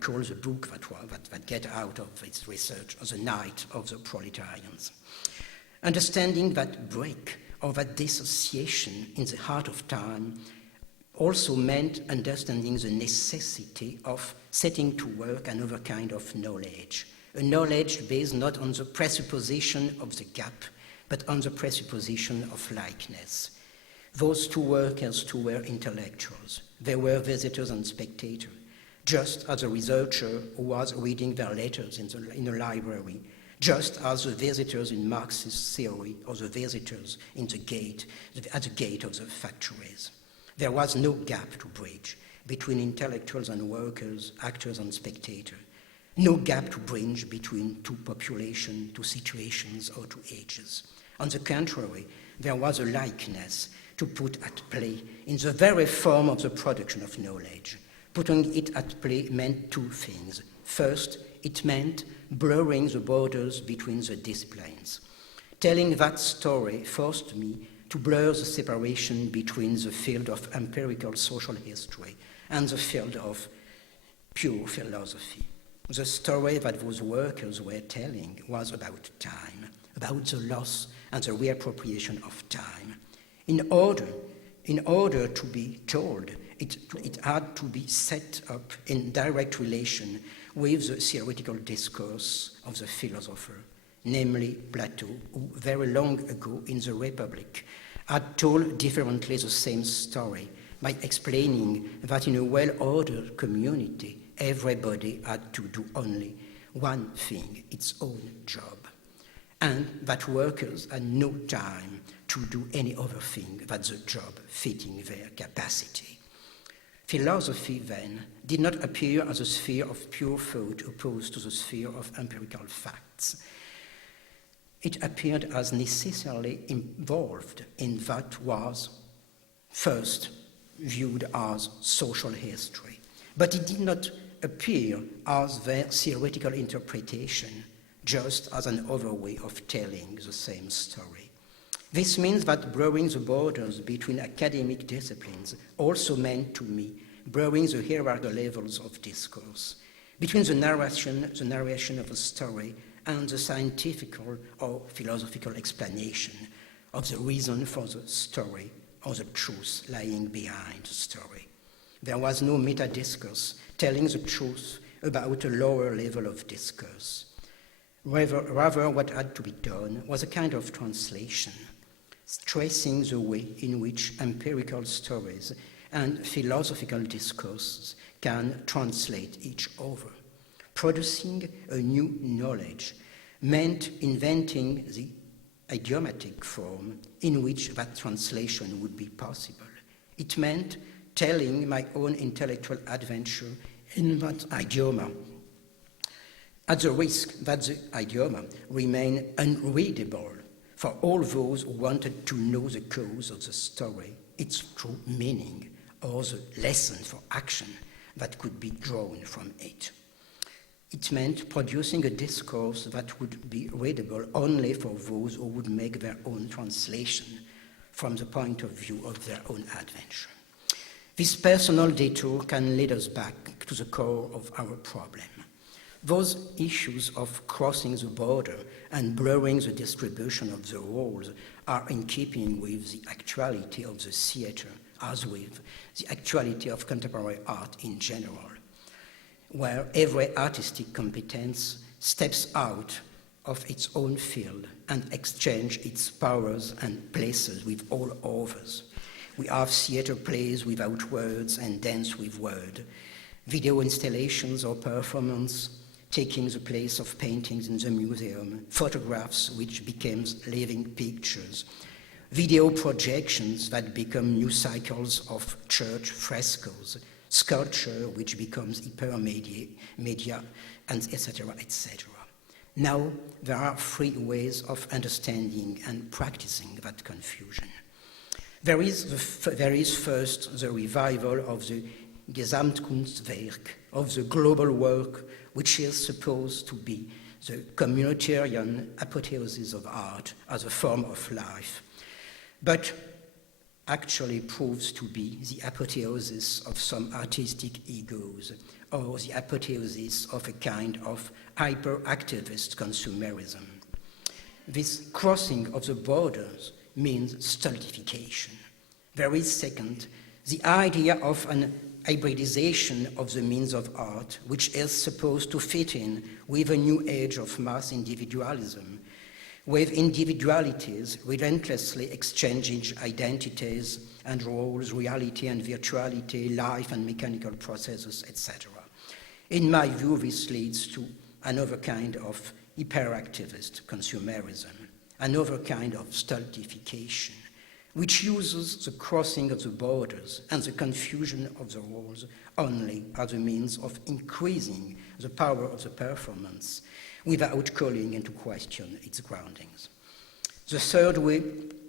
call the book that get out of its research The Night of the Proletarians. Understanding that break or that dissociation in the heart of time also meant understanding the necessity of setting to work another kind of knowledge, a knowledge based not on the presupposition of the gap, but on the presupposition of likeness. Those two workers too were intellectuals. They were visitors and spectators, just as a researcher who was reading their letters in a library, just as the visitors in Marxist theory or the visitors at the gate of the factories. There was no gap to bridge between intellectuals and workers, actors and spectators. No gap to bridge between two populations, two situations, or two ages. On the contrary, there was a likeness to put at play in the very form of the production of knowledge. Putting it at play meant two things. First, it meant blurring the borders between the disciplines. Telling that story forced me to blur the separation between the field of empirical social history and the field of pure philosophy. The story that those workers were telling was about time, about the loss and the reappropriation of time. In order to be told, it had to be set up in direct relation with the theoretical discourse of the philosopher, namely Plato, who very long ago in the Republic had told differently the same story by explaining that in a well-ordered community, everybody had to do only one thing, its own job, and that workers had no time to do any other thing than the job fitting their capacity. Philosophy, then, did not appear as a sphere of pure thought opposed to the sphere of empirical facts. It appeared as necessarily involved in that was first viewed as social history, but it did not appear as their theoretical interpretation, just as another way of telling the same story. This means that blurring the borders between academic disciplines also meant to me blurring the hierarchical levels of discourse, between the narration of a story and the scientific or philosophical explanation of the reason for the story or the truth lying behind the story. There was no meta-discourse telling the truth about a lower level of discourse. Rather, what had to be done was a kind of translation, tracing the way in which empirical stories and philosophical discourses can translate each other. Producing a new knowledge meant inventing the idiomatic form in which that translation would be possible. It meant telling my own intellectual adventure in that idioma, at the risk that the idioma remain unreadable for all those who wanted to know the cause of the story, its true meaning, or the lesson for action that could be drawn from it. It meant producing a discourse that would be readable only for those who would make their own translation from the point of view of their own adventure. This personal detour can lead us back to the core of our problem. Those issues of crossing the border and blurring the distribution of the roles are in keeping with the actuality of the theater, as with the actuality of contemporary art in general, where every artistic competence steps out of its own field and exchanges its powers and places with all others. We have theater plays without words and dance with word, video installations or performance taking the place of paintings in the museum, photographs which became living pictures, video projections that become new cycles of church frescoes, sculpture which becomes hypermedia, and etc., etc. Now there are three ways of understanding and practicing that confusion. There is first the revival of the Gesamtkunstwerk, of the global work, which is supposed to be the communitarian apotheosis of art as a form of life, but actually proves to be the apotheosis of some artistic egos or the apotheosis of a kind of hyperactivist consumerism. This crossing of the borders means stultification. Very second, the idea of an hybridization of the means of art, which is supposed to fit in with a new age of mass individualism, with individualities relentlessly exchanging identities and roles, reality and virtuality, life and mechanical processes, etc. In my view, this leads to another kind of hyperactivist consumerism, another kind of stultification, which uses the crossing of the borders and the confusion of the roles only as a means of increasing the power of the performance without calling into question its groundings. The third way,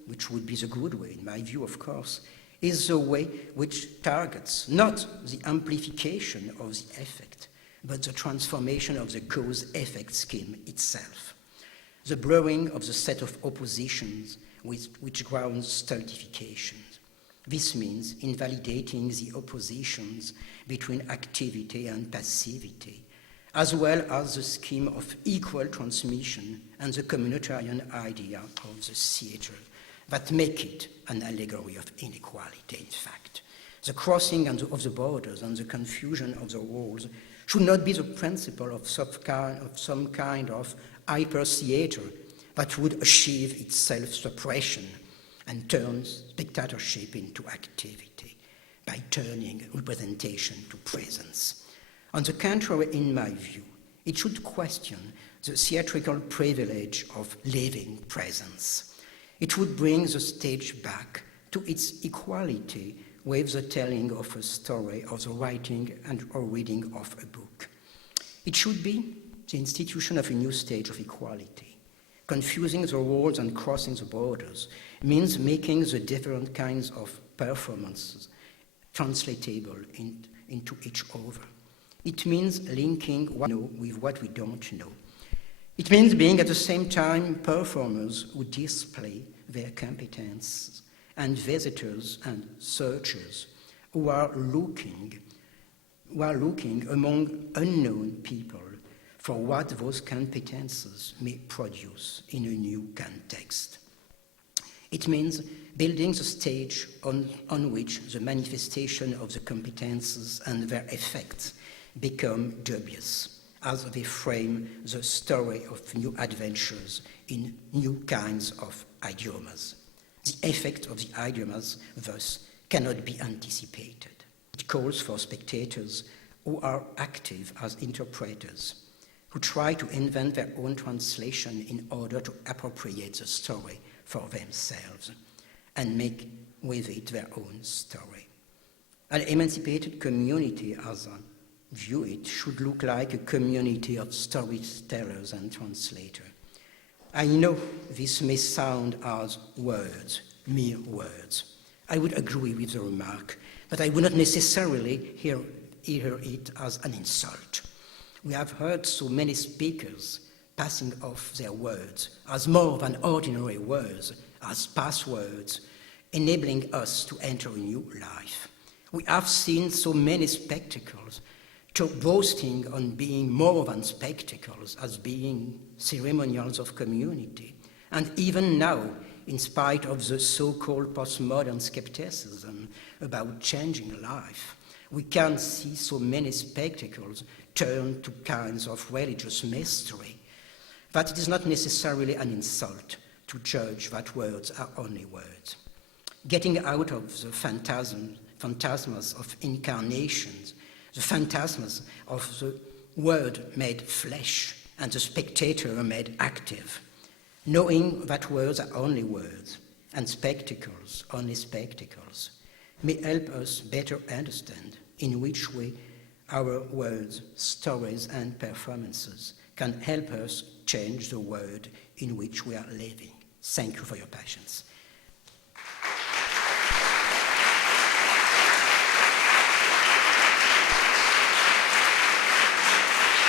which would be the good way, in my view, of course, is the way which targets not the amplification of the effect, but the transformation of the cause-effect scheme itself, the blurring of the set of oppositions which grounds stultification. This means invalidating the oppositions between activity and passivity, as well as the scheme of equal transmission and the communitarian idea of the theatre that make it an allegory of inequality, in fact. The crossing of the borders and the confusion of the roles should not be the principle of some kind of hyper-theatre that would achieve its self-suppression and turn spectatorship into activity by turning representation to presence. On the contrary, in my view, it should question the theatrical privilege of living presence. It would bring the stage back to its equality with the telling of a story, or the writing and or reading of a book. It should be the institution of a new stage of equality. Confusing the roles and crossing the borders means making the different kinds of performances translatable into each other. It means linking what we know with what we don't know. It means being at the same time performers who display their competence and visitors and searchers who are looking among unknown people for what those competences may produce in a new context. It means building the stage on which the manifestation of the competences and their effects become dubious, as they frame the story of new adventures in new kinds of idiomas. The effect of the idiomas, thus, cannot be anticipated. It calls for spectators who are active as interpreters, who try to invent their own translation in order to appropriate the story for themselves and make with it their own story. An emancipated community, as I view it, should look like a community of storytellers and translators. I know this may sound as words, mere words. I would agree with the remark, but I would not necessarily hear it as an insult. We have heard so many speakers passing off their words as more than ordinary words, as passwords, enabling us to enter a new life. We have seen so many spectacles boasting on being more than spectacles, as being ceremonials of community. And even now, in spite of the so-called postmodern skepticism about changing life, we can see so many spectacles turn to kinds of religious mystery that it is not necessarily an insult to judge that words are only words. Getting out of the phantasmas of incarnations, the phantasmas of the word made flesh and the spectator made active, knowing that words are only words and spectacles only spectacles, may help us better understand in which way our words, stories, and performances can help us change the world in which we are living. Thank you for your patience.